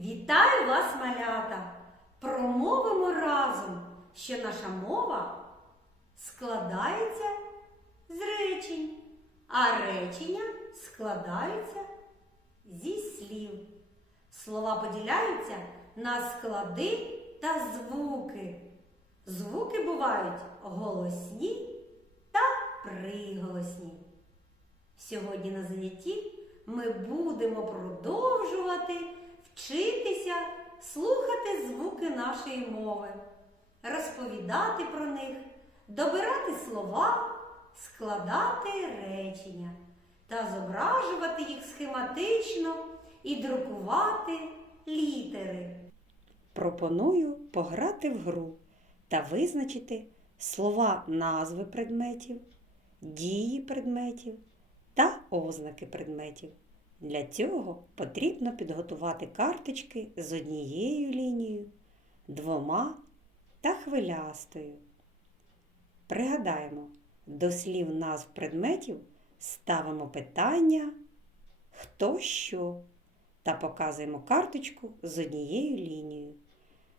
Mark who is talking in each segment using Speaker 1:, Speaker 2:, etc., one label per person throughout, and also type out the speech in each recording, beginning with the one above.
Speaker 1: Вітаю вас, малята! Промовимо разом, що наша мова складається з речень, а речення складаються зі слів. Слова поділяються на склади та звуки. Звуки бувають голосні та приголосні. Сьогодні на занятті ми будемо продовжувати вчитися слухати звуки нашої мови, розповідати про них, добирати слова, складати речення та зображувати їх схематично і друкувати літери. Пропоную пограти в гру та визначити слова назви предметів, дії предметів та ознаки предметів. Для цього потрібно підготувати карточки з однією лінією, двома та хвилястою. Пригадаємо, до слів назв предметів ставимо питання хто що та показуємо карточку з однією лінією.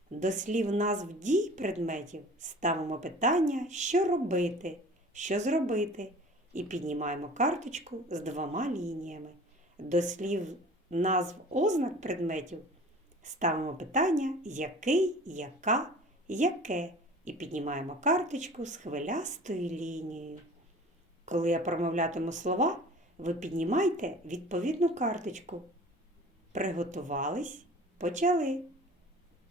Speaker 1: До слів назв дій предметів ставимо питання, що робити, що зробити, і піднімаємо карточку з двома лініями. До слів назв ознак предметів ставимо питання який, яка, яке, і піднімаємо карточку з хвилястою лінією. Коли я промовлятиму слова, ви піднімайте відповідну карточку. Приготувались, почали.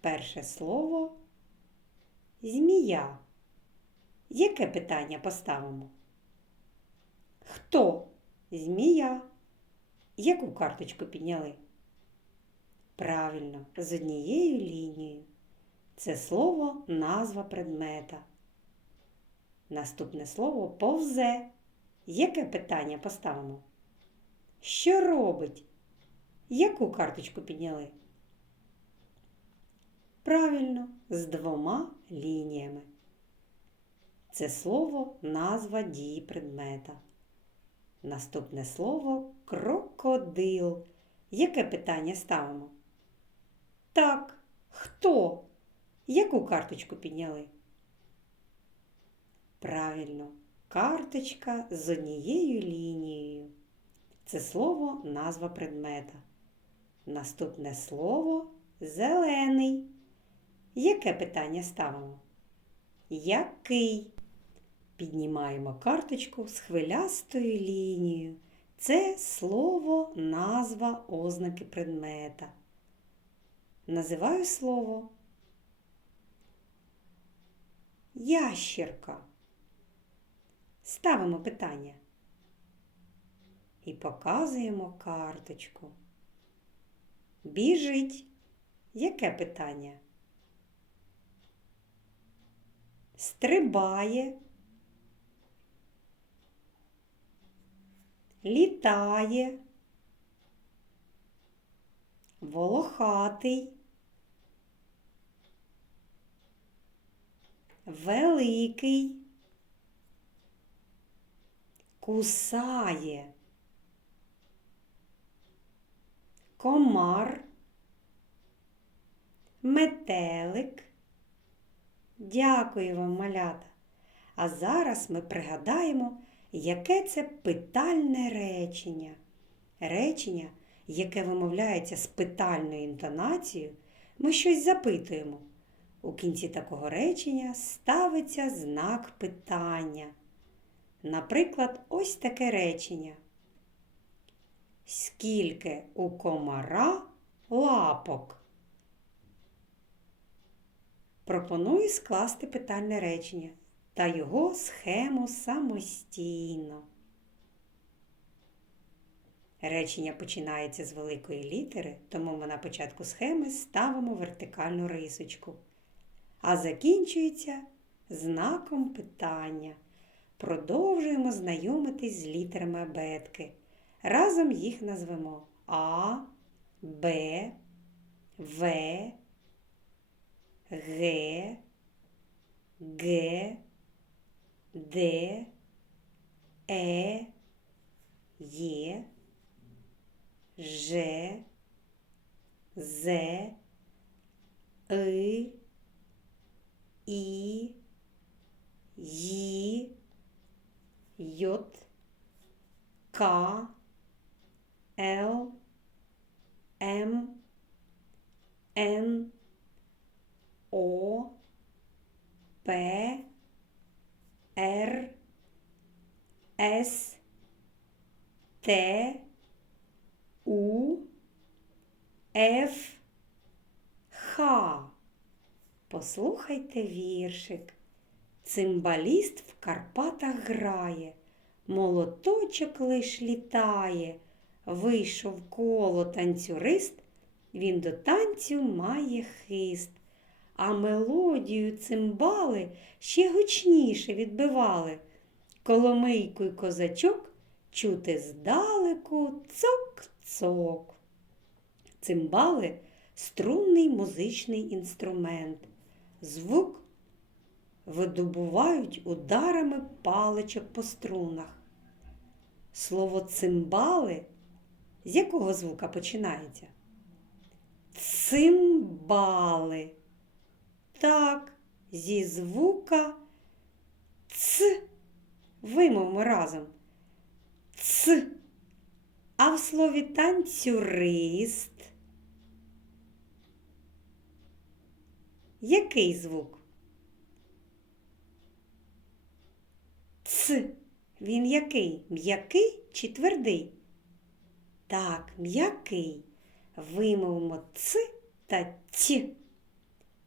Speaker 1: Перше слово змія. Яке питання поставимо? Хто? Змія. Яку карточку підняли? Правильно, з однією лінією. Це слово назва предмета. Наступне слово повзе. Яке питання поставимо? Що робить? Яку карточку підняли? Правильно, з двома лініями. Це слово назва дії предмета. Наступне слово крокодил. Яке питання ставимо? Так, хто? Яку карточку підняли? Правильно, карточка з однією лінією. Це слово назва предмета. Наступне слово зелений. Яке питання ставимо? Який? Піднімаємо карточку з хвилястою лінією. Це слово назва ознаки предмета. Називаю слово ящерка. Ставимо питання і показуємо карточку. Біжить. Яке питання? Стрибає, літає, волохатий, великий, кусає, комар, метелик. Дякую вам, малята. А зараз ми пригадаємо, яке це питальне речення. Речення, яке вимовляється з питальною інтонацією, ми щось запитуємо. У кінці такого речення ставиться знак питання. Наприклад, ось таке речення. Скільки у комара лапок? Пропоную скласти питальне речення та його схему самостійно. Речення починається з великої літери, тому ми на початку схеми ставимо вертикальну рисочку, а закінчується знаком питання. Продовжуємо знайомитись з літерами абетки. Разом їх назвемо А, Б, В, Г, Г, Д, Е, Є, Ж, З, И, І, Ї, Йот, К, Л, М, Н, О, П, Р, С, Т, У, Ф, Х. Послухайте віршик. Цимбаліст в Карпатах грає, молоточок лиш літає. Вийшов коло танцюрист, він до танцю має хист, а мелодію цимбали ще гучніше відбивали. Коломийку й козачок чути здалеку цок-цок. Цимбали струнний музичний інструмент. Звук видобувають ударами паличок по струнах. Слово цимбали з якого звука починається? Цимбали. Так, зі звука ц. Вимовимо разом. Ц. А в слові танцюрист. Який звук? Ц. Він який? М'який чи твердий? Так, м'який. Вимовимо ц та ць.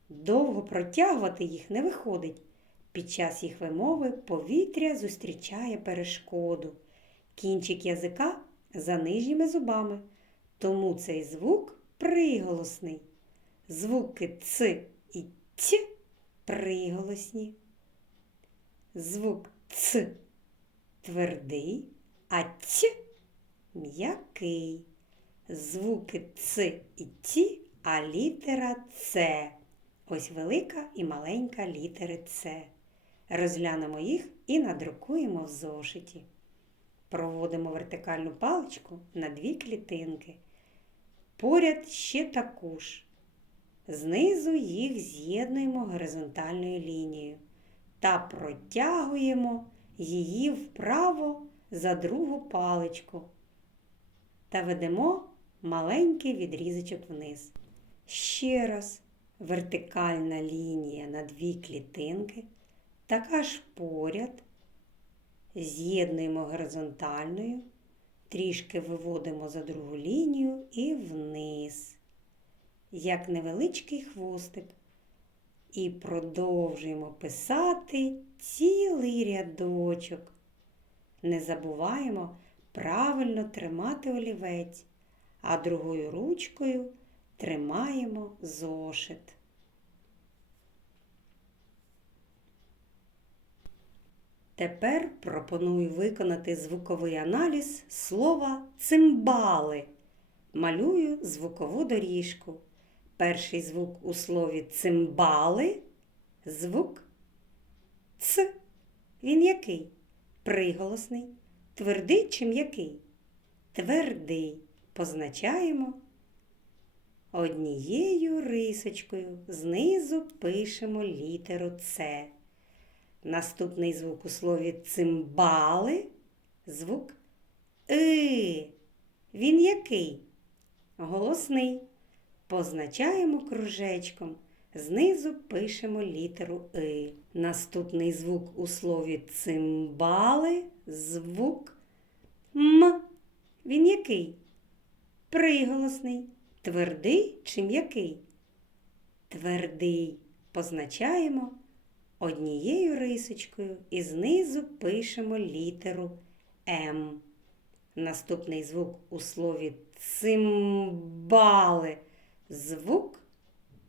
Speaker 1: Довго протягувати їх не виходить. Під час їх вимови повітря зустрічає перешкоду. Кінчик язика за нижніми зубами. Тому цей звук приголосний. Звуки ц і ць приголосні. Звук ц твердий, а ць м'який. Звуки ц і ті, а літера С. Ось велика і маленька літери С. Розглянемо їх і надрукуємо в зошиті. Проводимо вертикальну паличку на дві клітинки. Поряд ще таку ж. Знизу їх з'єднуємо горизонтальною лінією та протягуємо її вправо за другу паличку та ведемо маленький відрізочок вниз. Ще раз вертикальна лінія на дві клітинки, така ж поряд, з'єднуємо горизонтальною, трішки виводимо за другу лінію і вниз, як невеличкий хвостик. І продовжуємо писати цілий рядочок. Не забуваємо правильно тримати олівець, а другою ручкою тримаємо зошит. Тепер пропоную виконати звуковий аналіз слова цимбали. Малюю звукову доріжку. Перший звук у слові цимбали звук Ц. Він який? Приголосний. Твердий чи м'який? Твердий. Позначаємо однією рисочкою. Знизу пишемо літеру С. Наступний звук у слові цимбали звук И. Він який? Голосний. Позначаємо кружечком. Знизу пишемо літеру И. Наступний звук у слові цимбали звук М. Він який? Приголосний. Твердий чи м'який? Твердий. Позначаємо однією рисочкою і знизу пишемо літеру М. Наступний звук у слові цимбали. Звук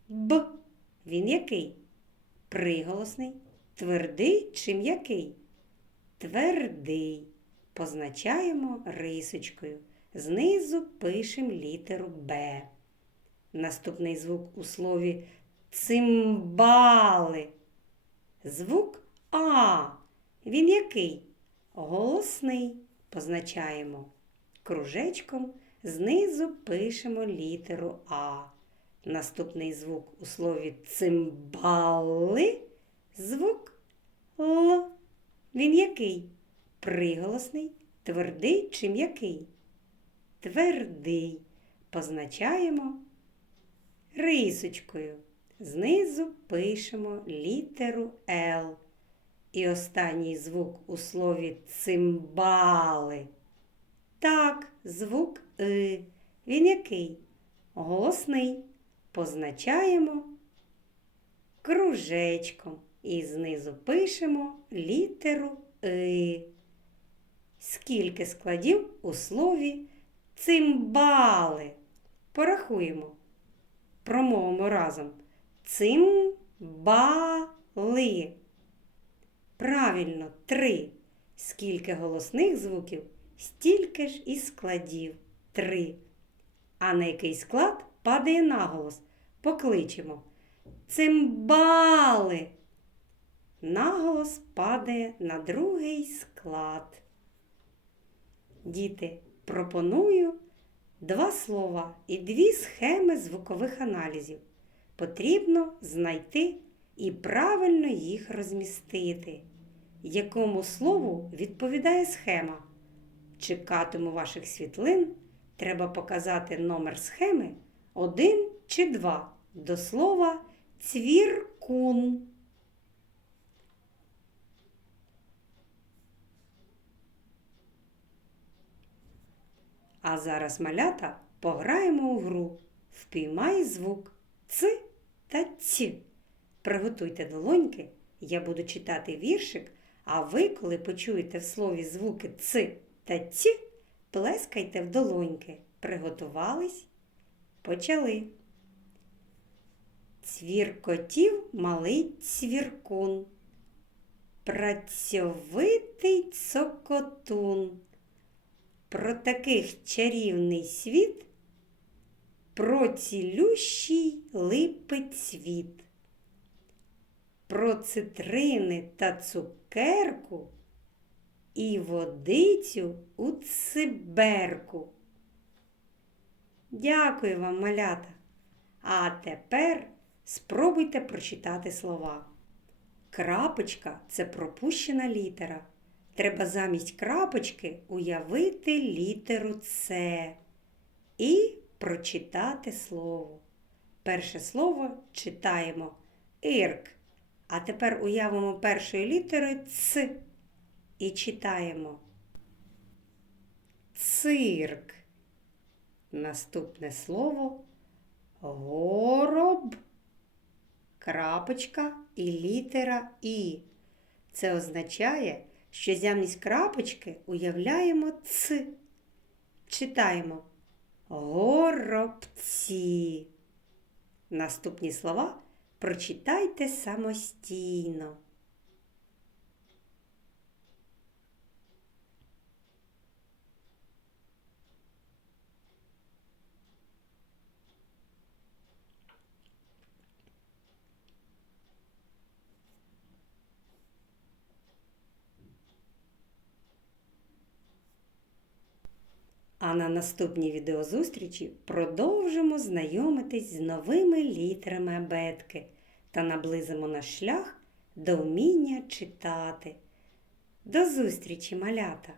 Speaker 1: Б. Він який? Приголосний. Твердий чи м'який? Твердий. Позначаємо рисочкою. Знизу пишемо літеру Б. Наступний звук у слові цимбали. Звук А. Він який? Голосний. Позначаємо кружечком. знизу пишемо літеру А. Наступний звук у слові цимбали звук Л. Він який? Приголосний, твердий чи м'який? Твердий. Позначаємо рисочкою. Знизу пишемо літеру Л. І останній звук у слові цимбали. Так, звук И. Він який? Голосний. Позначаємо кружечком і знизу пишемо літеру И. Скільки складів у слові цимбали? Порахуємо. Промовимо разом. Цимбали. Правильно, три. Скільки голосних звуків, стільки ж і складів. Три. А на який склад падає наголос? Покличемо. Цимбали. Наголос падає на другий склад. Діти, пропоную два слова і дві схеми звукових аналізів. Потрібно знайти і правильно їх розмістити. Якому слову відповідає схема? Чекатиму ваших світлин. Треба показати номер схеми один чи два до слова цвіркун. А зараз малята пограємо у гру. Впіймай звук Ц та Ць. Приготуйте долоньки, я буду читати віршик, а ви, коли почуєте в слові звуки Ц та Ць, плескайте в долоньки. Приготувались? Почали. Цвіркотів малий цвіркун. Працьовитий цокотун. Про таких чарівний світ, про цілющий липи цвіт, про цитрини та цукерку і водицю у циберку. Дякую вам, малята. А тепер спробуйте прочитати слова. Крапочка це пропущена літера. Треба замість крапочки уявити літеру С і прочитати слово. Перше слово читаємо ірк. А тепер уявимо першою літерою Ц і читаємо цирк. Наступне слово гороб, крапочка і літера І. Це означає, що замість крапочки уявляємо Ц. Читаємо горобці. Наступні слова прочитайте самостійно. А на наступній відеозустрічі продовжимо знайомитись з новими літерами абетки та наблизимо наш шлях до вміння читати. До зустрічі, малята!